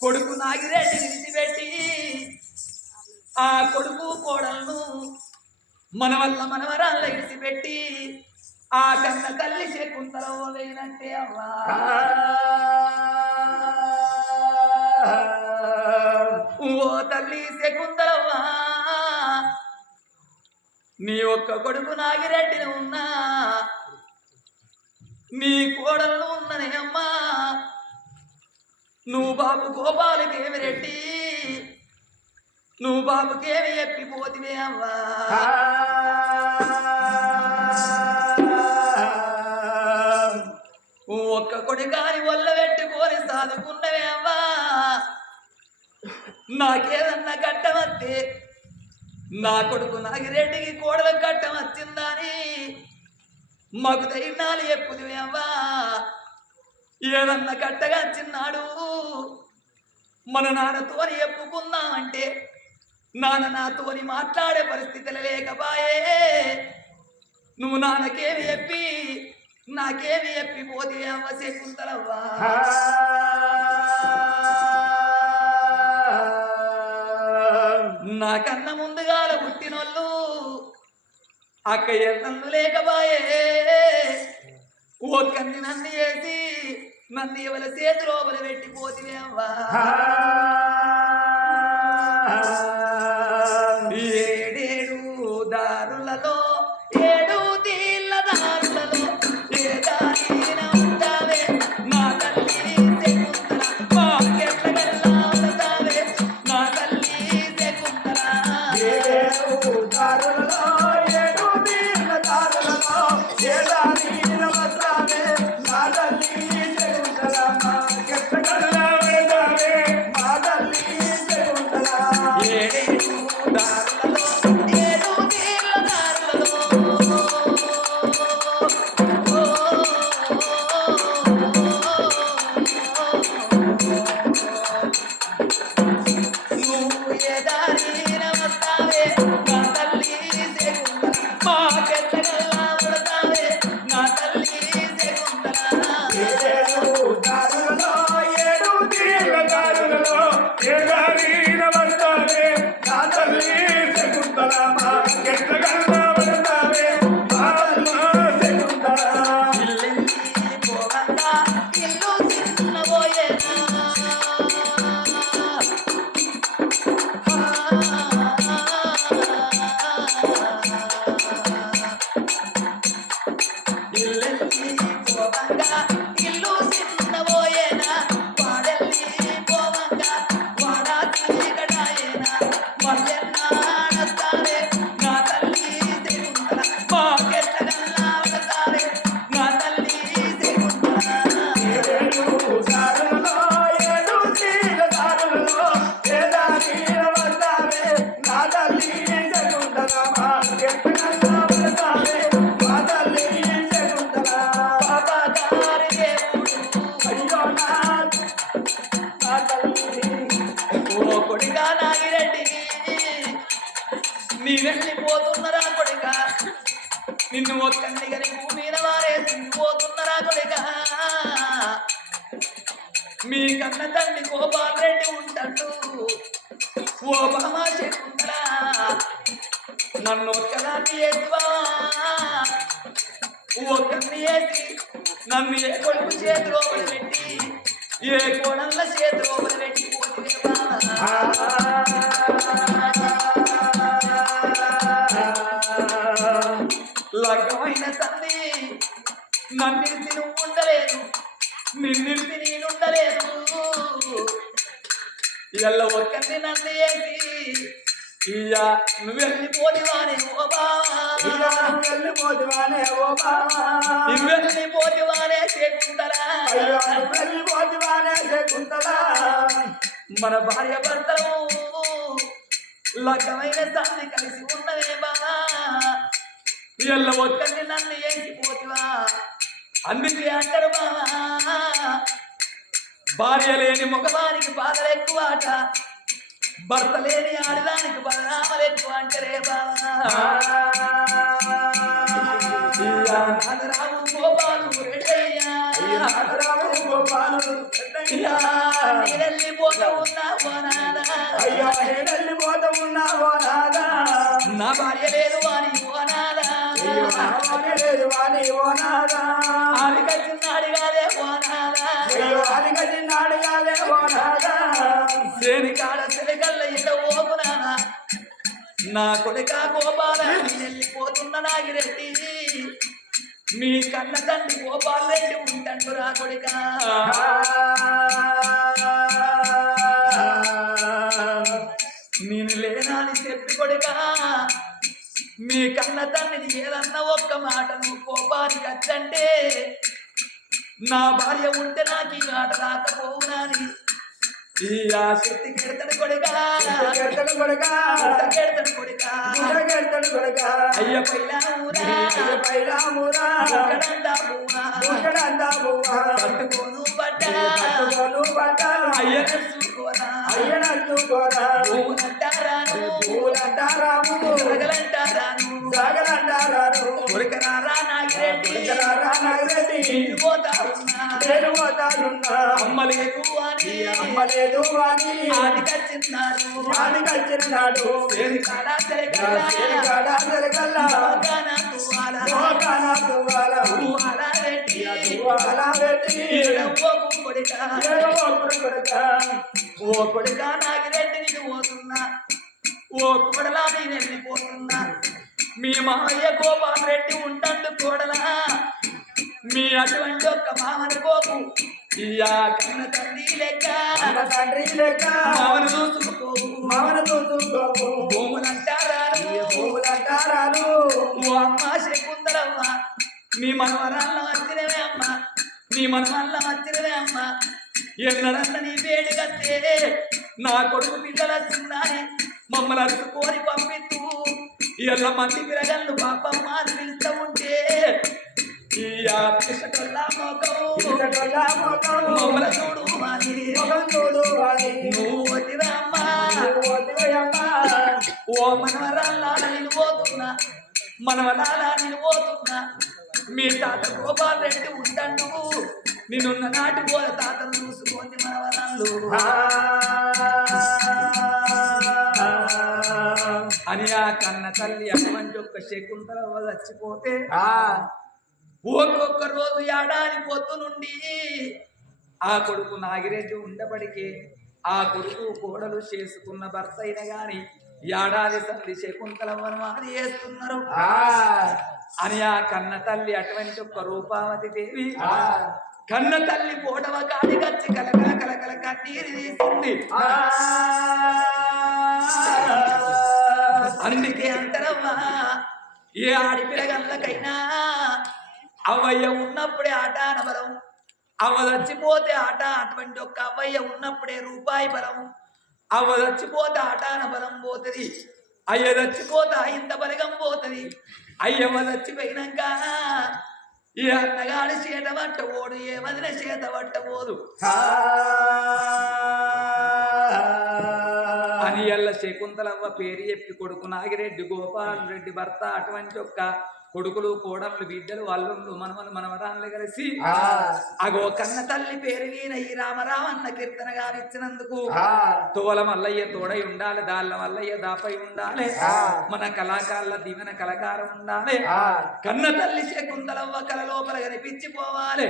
కొడుకు నాగిరెడ్డి విడిచిపెట్టి ఆ కొడుకు కోడలను మన వల్ల మనవరాళ్ళ విడిచిపెట్టి ఆ కన్న తల్లి శకుంతలవో లేనంటే అవ్వా ఓ తల్లి శకుంతలవ్వా నీ ఒక్క కొడుకు నాగిరెడ్డిని ఉన్నా నీ కోడలను ఉన్ననే అమ్మా నువ్వు బాబు గోపాలకేమి రెడ్డి నువ్వు బాబుకేమి ఎప్పిపోతివే అవ్వా ఒక్క కొడుకాని వల్ల పెట్టుకొని సాదుకున్నవే అవ్వా నాకేదన్నా కట్టమత్తే నా కొడుకు నాగిరెడ్డికి కోడల కట్టం వచ్చిందని మాకు ధైర్యాలు ఎప్పుదివే అవ్వా ఏదన్నా కట్టగా చిన్నాడు మన నాన్నతోని ఎప్పుకుందామంటే నాన్న నాతోని మాట్లాడే పరిస్థితులు లేకపాయే నువ్వు నాన్నకేమి చెప్పి నాకేమి చెప్పిపోతే అవ్వ శకుంతలవ్వా నాకన్నా ముందుగాల పుట్టినోళ్ళు అక్క ఎన్నందు లేకపాయే ఒక్కరిని నన్ను వేసి నన్ను ఎవరి చేతి లోపల పెట్టిపోతే అవ్వా ఏడేడు దారులలో ఏడు తీళ్ళ దారులలో ఏ దారిన ఉంటావే నా తల్లి శకుంతల మాకెట్ల గల్లాడతావే నా తల్లి శకుంతల ఏడు దారులలో ఏడు తీళ్ళ దారులలో ఏ దారిన ఉంటావే నా తల్లి శకుంతల మాకెట్ల గల్లాడతావే మా తల్లి శకుంతల ఏడేడు దారులలో ఏడు తీళ్ళ దారులలో నువ్వు ఏ దారిన వస్తావే నా తల్లి శకుంతల మాకెట్ల గల్లాడతావే నా తల్లి శకుంతల ఏడు దారులలో ఏడు తీళ్ళ దారులలో ఏ దారిన ఉంటావే నా తల్లి శకుంతల మాకెట్ల గల్లాడతావే మా తల్లి శకుంతల ఇల్లెల్లి పోవంగా ఇల్లు చిన్నబోయేనా ఇల్లెల్లి పోవంగా ఇల్లు చిన్నబోయేనా వాడెల్లి పోవంగా వాడా చీకటాయేనా మల్లెన్నాడతావే నా తల్లి శకుంతల మాకెట్ల గల్లాడతావే నా తల్లి శకుంతల ఏడు దారులలో ఏడు తీళ్ళ దారులలో ఏ దారిన ఉంటావే నా తల్లి శకుంతల మాకెట్ల గల్లాడతావే మా తల్లి శకుంతల పాపగారి దేవుడు అయ్యో నా తల్లి ఓ కొడుకా నాగిరెడ్డి నీ వెళ్ళిపోతున్నరా కొడుక నిన్ను ఒక్కడిని గని భూమి మీద వారేసి పోతున్నరా కొడుక మీ కన్న తండ్రి గోపాల్ రెడ్డి ఉంటాడు ఓ బామా శకుంతలా నన్ను ఒక్కదాన్ని వేసి బావా ఒక్కరిని వేసి నన్ను ఏ కొడుకు చేతి లోపల పెట్టి ఏ కోడళ్ళ చేతి లోపల పెట్టి పోతే లగ్గమైన సంధి నన్నిడిసి నువ్వు ఉండలేదు నిన్నిడిసి నేనుండలేదు ఇళ్ళ ఒక్కరిని నన్ను వేసి ఇయ్యా నువ్వు వెళ్ళిపోనివానే ఓ బావా వెళ్ళిపోతువానే ఓ బావా నువ్వు వెళ్ళిపోనివానే శకుంతలా వెళ్ళిపోతువానే శకుంతలా మన భార్య భర్తలు లగ్గమైన సంధి కలిసి ఉన్నవే బావా ఇళ్ళ ఒక్కరిని నన్ను వేసిపోతివా అందుకే అంటారు బావా భార్య లేని మగవానికి బాధలు ఎక్కువ ఆట భర్త లేని ఆడదానికి బలనామలు ఎక్కువ అంటారే బావా నాగరాము గోపాలు రెడ్డయ్యా రాము గోపాలుడు అయ్యా, నేనెళ్ళిపోతా ఉన్నా ఓ నాదా. అయ్యా వెళ్ళిపోతా ఉన్నావో నాదా నా భార్య లేదు అని ఓ నాదా. అయ్యో నా భార్య లేదు వాణి ఓ నాదా ఆడికొచ్చినాడు కాదే ఓ నాదా. అయ్యో అది కట్టినాడు కాదే ఓ నాదా దేని కాడ సిలికల్ల ఇట ఓపు నాదా. నా కొడుక గోపాల నేనెళ్ళిపోతున్న నాగిరెడ్డి, మీ కన్న తండ్రి గోపాల్ రెడ్డి ఉంటాడు రా కొడుక. నేను లేనా అని చెప్పి కొడుక, మీ కన్న తండ్రిని ఏదన్నా ఒక్క మాట నువ్వు కోపానికి వచ్చంటే నా భార్య ఉంటే నాకు ఈ మాట రాకపోవునాని ఈ ఆ శక్తి కెడతడు కొడుక, కెడతడు కొడుకా కెడతడు కొడుక. కెడతడు కొడుకా అయ్య పైలా ఊరా పైరామురా ఒక్కడంతా పువ్వా, ఒకడంతా పువ్వా పట్టుకోను బట్ట పట్టుకోను బట్ట అయ్య నడుచుకోరా, అయ్యనంటుకోరా పువ్వులంటారాను పూలంటారాము సగలంటారాను సాగలంటారారు కొడుకరారా నాగిరెడ్డి కొడుకరారా నాగిరెడ్డి నేను పోతా ఉన్నా నేను పోతానున్నా అమ్మలేదు అని అమ్మలేదు అని ఆడికొచ్చిన్నాడు ఆడికొచ్చినాడు కాడా తెరకల్లా కాడా జరగల్లా మోకానా తువ్వాలా, మోకానా తువ్వాలా తువ్వాలా పెట్టి తువ్వాలా పెట్టి ఏడవోకు కొడుకా. ఏడవోకు కొడుకా. ఓ కొడుకా నాగిరెడ్డి నేను పోతున్నా, ఓ కొడలా నేను వెళ్ళిపోతున్నా. మీ మామయ్య గోపాల్ రెడ్డి ఉంటాడు కోడలా, మీ అటువంటి ఒక్క మామని కోపు ఇయ్యా కన్న తండ్రి లెక్క అన్న తండ్రి లెక్క మామను చూసుకోవు, మామను చూసుకోవు భూములంటారాను పూలంటారాను ఓ అమ్మ శకుందరమ్మ, నీ మనవరాళ్ళ వచ్చినవే అమ్మ, నీ మనవరాళ్ళ వచ్చినవే అమ్మ. ఎన్నడన్న నీ వేడి కత్తే నా కొడుకు పిల్లల చిన్నాని మమ్మల్ని అరుచుకొని పంపిస్తూ ఎల్ల మంది పిల్లగళ్ళు పాపమ్మ అని పిలుస్తూ ఉంటే ఈ ఆపిషకల్లా మమ్మల్ని చూడు అని నువ్వు వదివే అమ్మా. ఓ మనవరాళ్ళ నిలిపోతున్నా, మనవరాల నిలిపోతున్నా. మీ తాత గోపాల్ రెడ్డి ఉంటాడు, నేనున్న నాటి పోల తాతను చూసుకోండి మనవరాళ్ళు అని ఆ కన్న తల్లి అటువంటి ఒక్క శకుంతల చచ్చిపోతే ఒక్కొక్క రోజు ఏడాది పొద్దు నుండి ఆ కొడుకు నాగిరెడ్డి ఉండబడికే ఆ కొడుకు కోడలు చేసుకున్న భర్త అయిన గాని ఏడాది తల్లి శకుంతల వనమాని చేస్తున్నారు అని ఆ కన్న తల్లి అటువంటి ఒక్క రూపావతి దేవి కన్న తల్లి పోటవ కాడి కచ్చి కలకల కలకల కన్నీరు తీసింది. అందుకే అంటారమ్మా, ఏ ఆడిపిల్లగల్లకైనా అవ్వయ్య ఉన్నప్పుడే ఆట అనబలం, అవ్వ చచ్చిపోతే ఆట. అటువంటి ఒక్క అవ్వయ్య ఉన్నప్పుడే రూపాయి బలం, అవ్వ చచ్చిపోతే ఆట అనబలం పోతుంది, అయ్య చచ్చిపోతే ఇంత బలగం పోతుంది. అయ్యవ్వ చచ్చిపోయినాక ఏ అన్నగాడి చేత పట్టబోడు, ఏ వదిన చేత పట్టబోదు అని ఎల్ల శకుంతలవ్వ పేరు చెప్పి కొడుకు నాగిరెడ్డి గోపాల్ రెడ్డి భర్త అటువంటి ఒక్క కొడుకులు కోడళ్ళు బిడ్డలు అల్లుళ్ళు మనమలు మనవరాళ్ళు కలిసి అగో కన్న తల్లి పేరు వీణ ఈ రామరామన్న కీర్తన గావిచ్చినందుకు తోల మల్లయ్య తోడై ఉండాలి, దాళ్ళ మల్లయ్య దాపై ఉండాలి, మన కళాకారుల దీవెన కళాకారం ఉండాలి. కన్న తల్లి శకుంతలవ్వ కళ లోపల కనిపించిపోవాలి.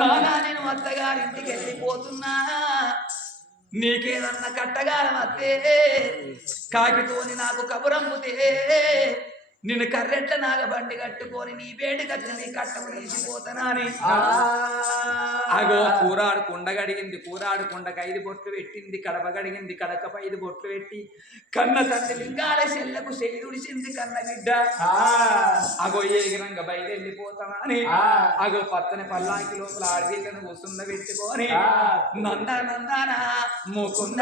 నానా నేను అత్తగారింటికి వెళ్ళిపోతున్నా, నీకేదన్నా కట్టగాలం అత్తే కాకితోని నాకు కబురమ్ముతే నిన్ను కర్రెట్ల నాగబండి కట్టుకొని నీ వేడి కట్టి నీ కట్టము తీసిపోతానని అగో కూరాడు కుండ గడిగింది, కూరాడు కుండకు 5 బొట్లు పెట్టింది, కడప గడిగింది, కడకపై 5 బొట్లు పెట్టి కన్న తండ్రి లింగాల చెల్లకు చెయ్యుడిచింది కన్న బిడ్డ. అగో ఏగిరంగ బయలుపోతామని అగో పచ్చని పల్లాకి లోపల ఆడపిల్లను కూసుండ పెట్టుకొని నంద నందన ముకుంద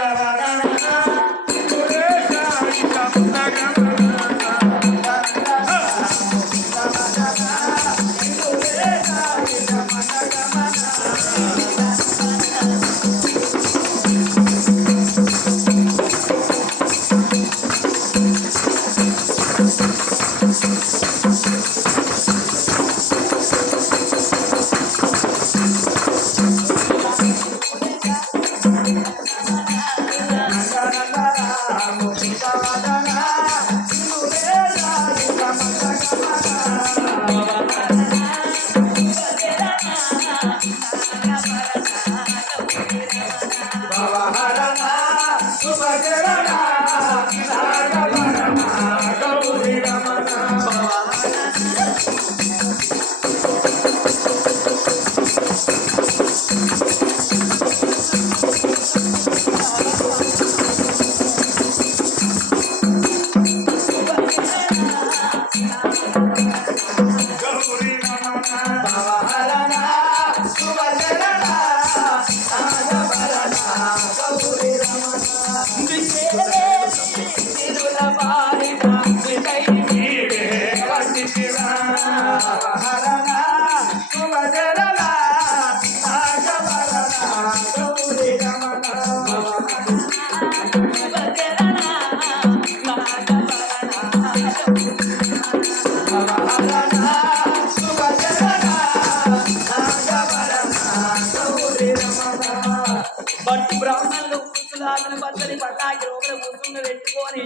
బట్టు బ్రాహ్మణులు కూర్చులాగిన బద్దలి పటాకి రోగుల కూర్చుండ పెట్టుకొని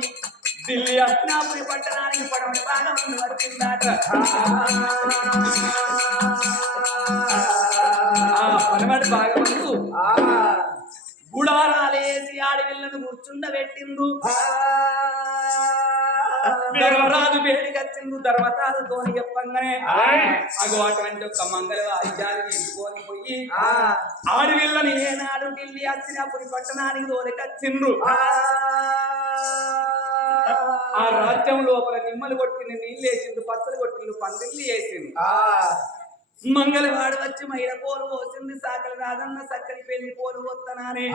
ఢిల్లీ అస్నాపురి పట్టణానికి పడవని బాగా ముందు వచ్చిందాట పడవడి బాగా ముందు గుడారాలేసి ఆడవిళ్ళను కూర్చుండబెట్టిండు ధర్మరాజు వేడికొచ్చిండు ధర్మరాజుతో చెప్పంగానే అగో అటువంటి ఒక మంగళ వాయిద్యాలు తీసుకొని పోయి ఆడవిళ్ళని ఏనాడు ఢిల్లీ వచ్చినప్పుడు పట్టణానికి తోలికొచ్చిండ్రు ఆ రాజ్యం లోపల నిమ్మలు కొట్టింది నీళ్ళు వేసిండు పచ్చలు కొట్టిండు పందిళ్ళు వేసిండు మంగళవాడు వచ్చి మైల పోలు పోసింది సాకలి రాజన్న సక్కరి పెళ్లి పోలు వస్తానని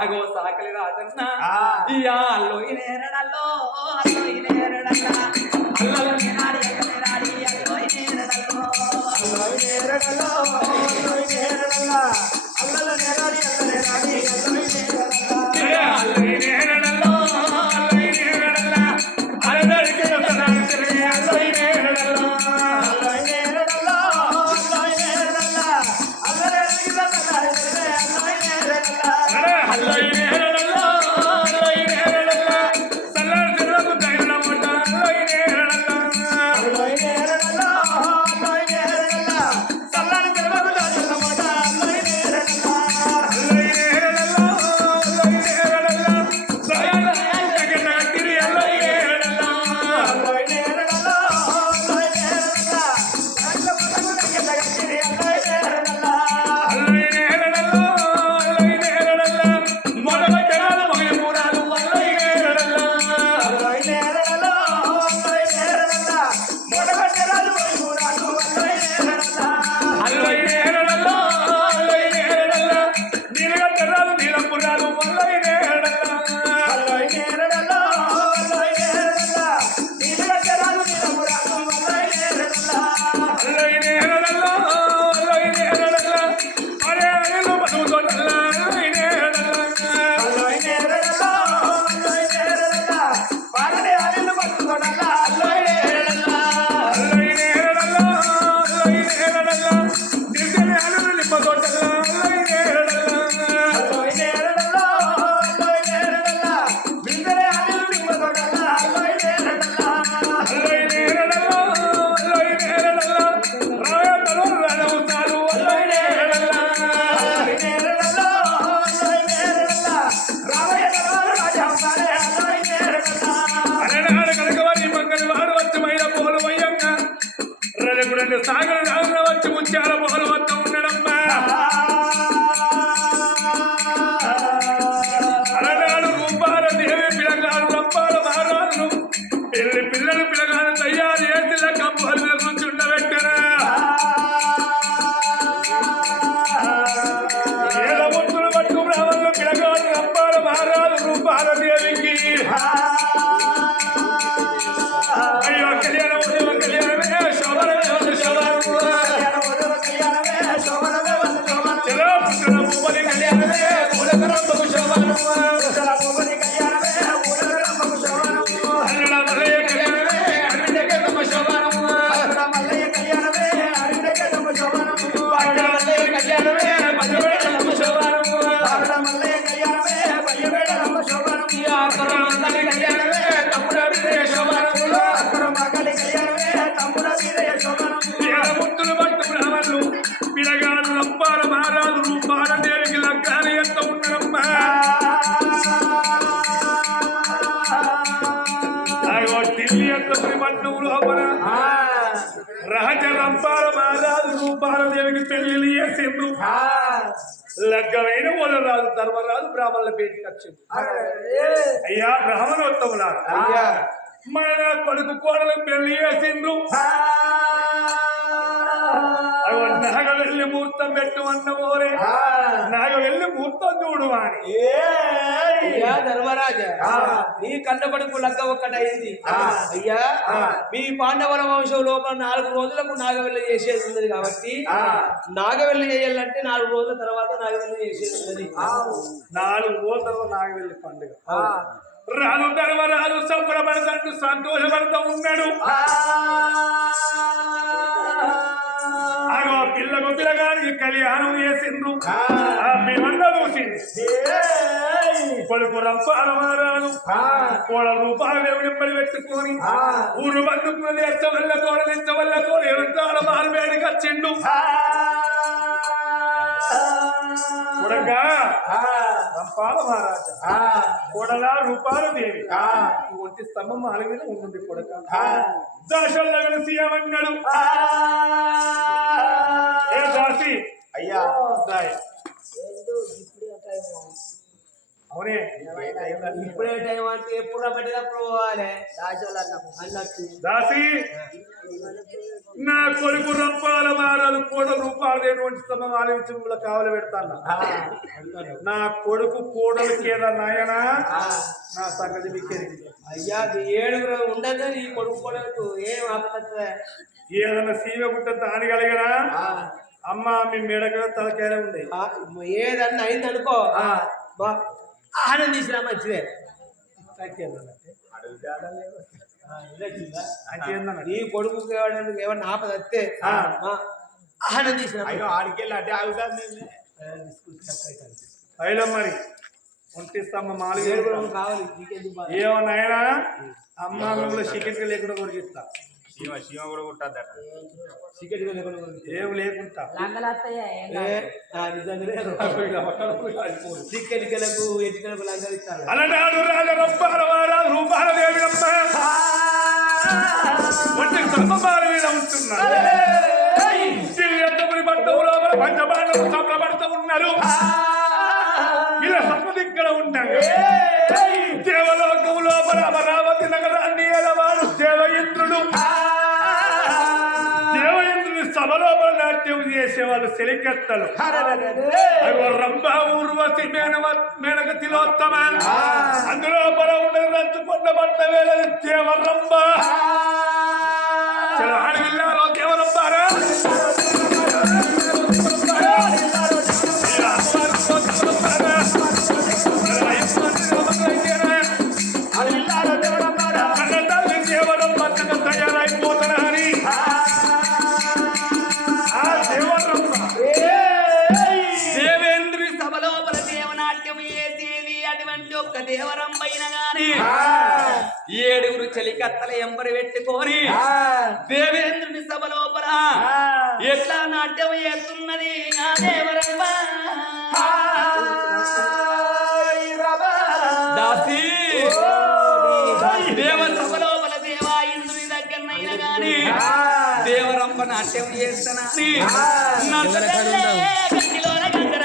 అగో సాకలి రాజన్న అల్లో నేరడల్లో అల్లో నేరడల్లా అల్లలో నేనాడి నేరాడి అల్లో నేరడల్లో అల్లో నేరడల్లో అల్లో నేరడల్లా అల్లలో నేరాడి అల్లో నేరాడి అల్లో నేరడల్లా అల్లో నేరడల్లో అల్లో నేరడల్లా అల్లరికి వస్తానని అల్లో నేరడల్లో సాగర్ రాజుల వచ్చి ముత్యాల పోలు వద్ద ఉండడమ్మా అలనాడు రూపాల దేవి పిల్లగాడు రంపాల మహారాజులు పెళ్లి పిల్లలు పిల్లగాడు తయారు చేసి కంపల్ని నుంచి ఉండబెట్టరా ఏదో ముట్టులు పట్టుకు బ్రాహ్మణులు పిల్లగాడు రంపాల మహారాజు రూపాల దేవికి అయ్యో కళ్యాణం కళ్యాణమే శోభనమే రాజ రంపాల మహారాజు రూపాలదేవికి పెళ్లి చేసిండు లగ్గమైన వాళ్ళ రాజు ధర్మరాజు బ్రాహ్మణుల పేటికి వచ్చింది అయ్యా బ్రాహ్మణోత్తములారు మన కొడుకు కోడలకు పెళ్లి చేసిండ్రు నాగ వెళ్ళి ముహూర్తం పెట్టు అన్న పోరే నాగ వెళ్ళి ముహూర్తం చూడు అని ధర్మరాజా నీ కన్న కొడుకు లగ్గ ఒక్కటైంది అయ్యా మీ పాండవుల వంశం లోపల 4 రోజులకు నాగవెల్లి చేసేది ఉన్నది కాబట్టి నాగవెల్లి చేయాలంటే 4 రోజుల తర్వాత నాగవెల్లి చేసేది ఉన్నది 4 రోజుల తర్వాత నాగవెల్లి పండుగ రాజు ధర్మరాజు సంబరపడతాడు సంతోషపడుతూ ఉన్నాడు అగో పిల్లకు పిల్లగానికి కళ్యాణం చేసిండ్రు మేమన్నా చూసింది కొడుకు రంపాల మారాలు కోడ రూపాయలు వెంబడి పెట్టుకొని ఊరు బంధుకులు ఎచ్చ వల్ల కోడలు ఎచ్చ వల్ల కోడ ఎవరి మారు వేడికి వచ్చిండు కొడగా రంపాల మహారాజా కోడలా రూపాల దేవి ఒంటి స్తంభం ఆల మీద ఉంటుంది కొడక దాసల్లో కలిసి ఏమన్నాడు ఏ దాసి అయ్యా అవునే ఇప్పుడే టైం అంటే ఎప్పుడు పట్టినప్పుడు పోవాలి అన్నట్టు దాసి నా కొడుకు రంపాల మారాలు కోడ రూపాయలు లేనటువంటి స్తంభం ఆలోచించడంలో కావలి పెడతాను నా కొడుకు కోడలికి ఏదా నాయనా నా సంగతి మీకేది అయ్యా ఏడుగురు ఉండదు నీ కొడుకు కొడుకు ఏం ఆపద ఏదన్నా సీమ గుట్ట దానిగలిగినా అమ్మ మీ మేడగా తలకాయలే ఉంది ఏదన్నా అయింది అనుకో ఆహారం తీసినా మంచిదే నీ కొడుకు ఏమన్నా ఆపద వస్తే ఆహారం తీసినా ఆడికెళ్ళి అడ్డే ఆగుతాను అయిలో మరి ఒంటి స్తంభం మాలు ఏడుగురు కావాలి ఏమో నాయనా అమ్మ మిమ్మల్ని చికెన్ లేకుండా కొరికిస్తా శివ కూడా కుట్టద్దట చికెన్ ఏం లేకుండా చికెన్లకు ఎటుకలకు లంగలు ఇస్తారు అలనాడు రాజ రూపాల వారాలు రూపాల దేవి ఒంటి స్తంభం మీద ఉంటున్నారు ఎత్తపురి పట్టం లోపల పంచబాండలు సంబరపడుతూ ఉన్నారు ఇలా సంపదిక్కడ ఉంటారు దేవలోకం లోపల అమరావతి నగరాన్ని ఏలవాడు దేవయింద్రుడు దేవయింద్రుని సభలోపల నాట్యం చేసేవాళ్ళు సెలికత్తలు రంభ ఊర్వశి మేనక తిలోత్తమ అందులో ఉండదు రంచుకున్న బట్ట వేళ దేవరంభ ఆడవిల్లారో దేవరంబారా తయారైపోతానని దేవేంద్రుడి సభలోపల దేవనాట్యం చేసేది అటువంటి ఒక్క దేవరంబైన గాని ఏడుగురు చలికత్తల ఎంబరి పెట్టుకొని దేవేంద్రుని సభ లోపల ఎట్లా నాట్యం చేస్తున్నది ఆ దేవరంబ దాసి దేవ సభ లోపల దేవా ఇంద్రుని దగ్గరనైనా గాని దేవరంబ నాట్యం చేస్తానని గట్టిలోన